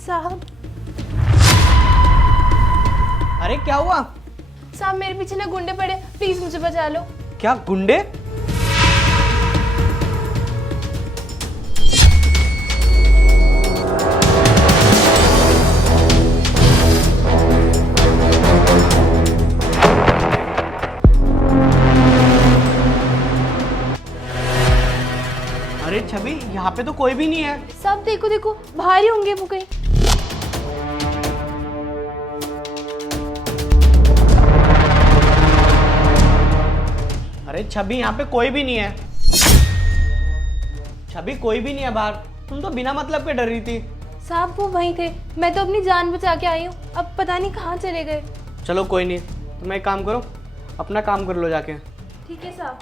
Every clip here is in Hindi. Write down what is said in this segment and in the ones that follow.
साहब। अरे क्या हुआ? साहब मेरे पीछे ना गुंडे पड़े, प्लीज मुझे बचा लो। क्या गुंडे? अरे छवि, यहाँ पे तो कोई भी नहीं है। साहब देखो देखो, बाहर ही होंगे वो कहीं। अरे छवि, यहाँ पे कोई भी नहीं है। छवि कोई भी नहीं है बाहर। तुम तो बिना मतलब के डर रही थी। साहब वो वहीं थे, मैं तो अपनी जान बचा के आई हूँ, अब पता नहीं कहाँ चले गए। चलो कोई नहीं, तुम एक काम करो, अपना काम कर लो जाके। ठीक है साहब।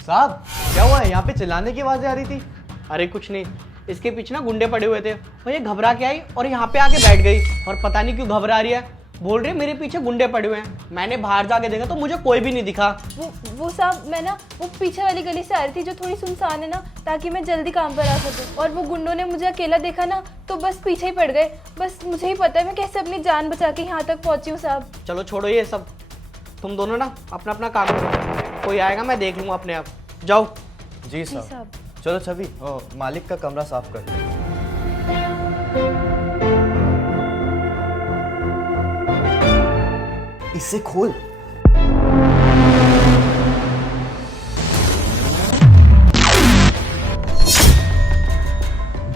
साहब क्या हुआ है? यहाँ पे चिल्लाने की आवाजें आ रही थी। अरे कुछ नहीं, इसके पीछे ना गुंडे पड़े हुए थे, वो ये घबरा के आई और यहाँ पे आके बैठ गई। और पता नहीं क्यों घबरा रही है, बोल रही है मेरे पीछे गुंडे पड़े हुए हैं। मैंने बाहर जाके देखा तो मुझे कोई भी नहीं दिखा। वो साहब मैं ना वो पीछे वाली गली से आ रही थी जो थोड़ी सुनसान है ना, ताकि मैं जल्दी काम पर आ सकूं। और वो गुंडों ने मुझे अकेला देखा ना तो बस पीछे ही पड़ गए। बस मुझे ही पता है मैं कैसे अपनी जान बचा के यहाँ तक पहुँची हूँ साहब। चलो छोड़ो ये सब, तुम दोनों ना अपना अपना काम करो, कोई आएगा मैं देख लूँगा अपने आप। जाओ। जी साहब। चलो छवि, मालिक का कमरा साफ कर। इसे खोल।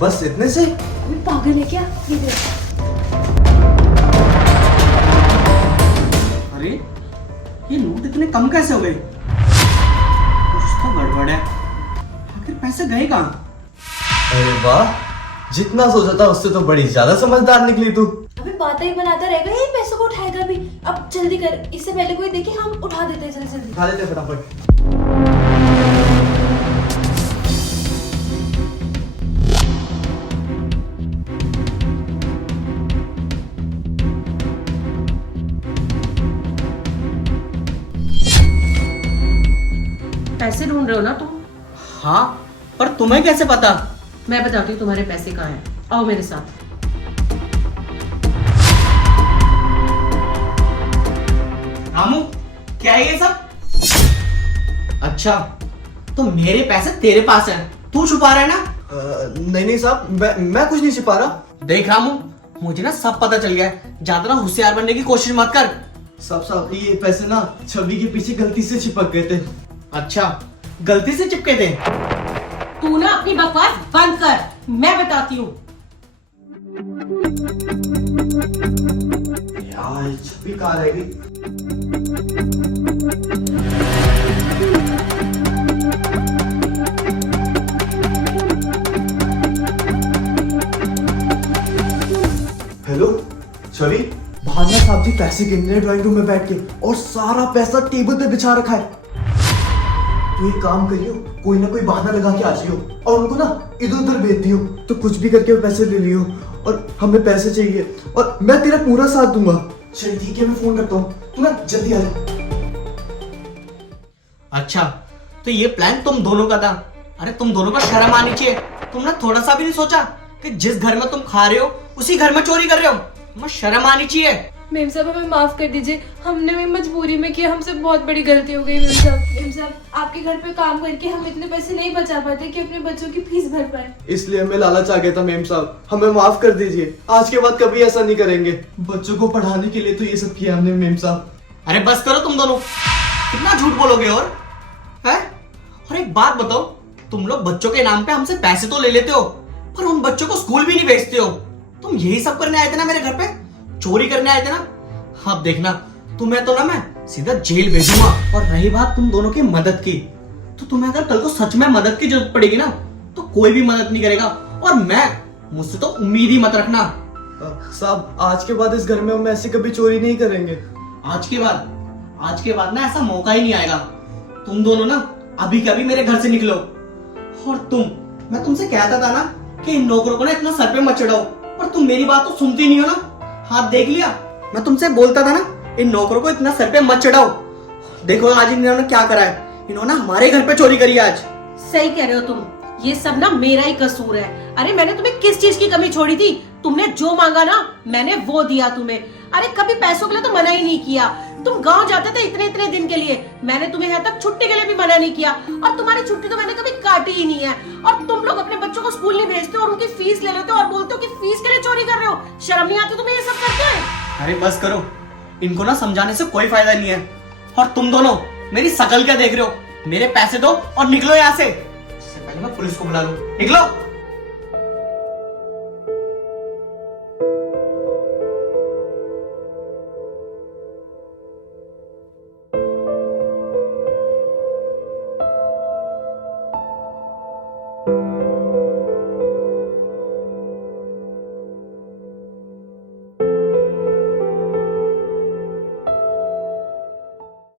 बस इतने से? मैं पागल है क्या? ये देख। अरे ये लूट इतने कम कैसे हो गए? कुछ तो गड़बड़ है। आखिर पैसे गए कहाँ? अरे वाह, जितना सोचा था उससे तो बड़ी ज्यादा समझदार निकली तू। अभी बातें ही बनाता रहेगा, यही पैसों को उठाएगा भी। अब जल्दी कर, इससे पहले कोई देखे हम उठा देते हैं। जल्दी जल्दी उठा लेते फटाफट। पैसे ढूंढ रहे हो ना तुम? हाँ, पर तुम्हें कैसे पता? मैं बताती हूँ तुम्हारे पैसे कहाँ हैं। आओ मेरे साथ। रामू, क्या है ये सब? अच्छा, तो मेरे पैसे तेरे पास हैं, तू छुपा रहा है ना? नहीं नहीं साहब, मैं कुछ नहीं छिपा रहा। देख रामू, मुझे ना सब पता चल गया है, ज्यादा ना होशियार बनने की कोशिश मत कर। साहब ये पैसे ना छवि के पीछे गलती से चिपक गए थे। अच्छा, गलती से चिपके थे? तू ना अपनी बकवास बंद कर, मैं बताती हूँ। यार छवि कहाँ रह गई? हेलो छवि, भावना साहब जी पैसे गिन रहे हैं ड्राइंग रूम में बैठ के, और सारा पैसा टेबल पे बिछा रखा है। तो एक काम करियो, कोई ना कोई बहाना लगा के आ जाइयो और उनको ना इधर उधर भेज दियो, तो कुछ भी करके वो पैसे ले लियो। और हमें पैसे चाहिए और मैं तेरा पूरा साथ दूंगा। चल ठीक है, मैं फोन करता हूँ, तू ना जल्दी आ जा। अच्छा, तो ये प्लान तुम दोनों का था? अरे तुम दोनों को शर्म आनी चाहिए। तुम ना थोड़ा सा भी नहीं सोचा कि जिस घर में तुम खा रहे हो उसी घर में चोरी कर रहे हो? तुम्हें शर्म आनी चाहिए। मेम साहब हमें माफ कर दीजिए, हमने भी मजबूरी में किया, हमसे बहुत बड़ी गलती हो गई। मेम साहब आपके घर पे काम करके हम इतने पैसे नहीं बचा पाते कि अपने बच्चों की फीस भर पाए। इसलिए हमें लालच आ गया था मेम साहब, हमें माफ कर दीजिए। आज के बाद कभी ऐसा नहीं करेंगे। बच्चों को पढ़ाने के लिए तो ये सब किया हमने मेम साहब। अरे बस करो तुम दोनों, कितना झूठ बोलोगे और है? और एक बात बताओ, तुम लोग बच्चों के नाम पे हमसे पैसे तो ले लेते हो, पर उन बच्चों को स्कूल भी नहीं भेजते हो। तुम यही सब करने आए थे ना मेरे घर पे? चोरी करने आए थे ना? अब देखना, तुम्हें तो ना मैं सीधा जेल भेजूंगा। और रही बात तुम दोनों की मदद की, तो तुम्हें अगर कल को सच में मदद की जरूरत पड़ेगी ना, तो कोई भी मदद नहीं करेगा। और मुझसे तो उम्मीद ही मत रखना। साहब आज के बाद इस घर में हम ऐसे कभी चोरी नहीं करेंगे। आज के बाद ना ऐसा मौका ही नहीं आएगा। तुम दोनों ना अभी के अभी मेरे घर से निकलो। और मैं तुमसे कहता था ना कि इन नौकरों को ना इतना सर पे मत चढ़ाओ, पर तुम मेरी बात तो सुनती नहीं हो ना। हाथ देख लिया, मैं तुमसे बोलता था ना इन नौकरों को इतना सर पे मत चढ़ाओ। देखो आज इन्होंने क्या करा है, इन्होंने हमारे घर पे चोरी करी आज। सही कह रहे हो तुम, ये सब ना मेरा ही कसूर है। अरे मैंने तुम्हें किस चीज की कमी छोड़ी थी तुमने जो मांगा ना मैंने वो दिया तुम्हें। अरे कभी पैसों के लिए तो मना ही नहीं किया। तुम गांव जाते थे इतने इतने दिन के लिए, मैंने तुम्हें यहाँ तक छुट्टी के लिए भी मना नहीं किया, और तुम्हारी छुट्टी तो मैंने कभी काटी ही नहीं है। और तुम लोग अपने बच्चों को स्कूल नहीं भेजते और उनकी फीस ले लेते हो और बोलते हो कि फीस के लिए चोरी कर रहे हो। शर्म नहीं आती तुम्हें ये सब करते हैं? अरे बस करो, इनको ना समझाने से कोई फायदा नहीं है। और तुम दोनों मेरी शकल क्या देख रहे हो? मेरे पैसे दो और निकलो यहाँ से। इससे पहले मैं पुलिस को बुला लूं। निकलो।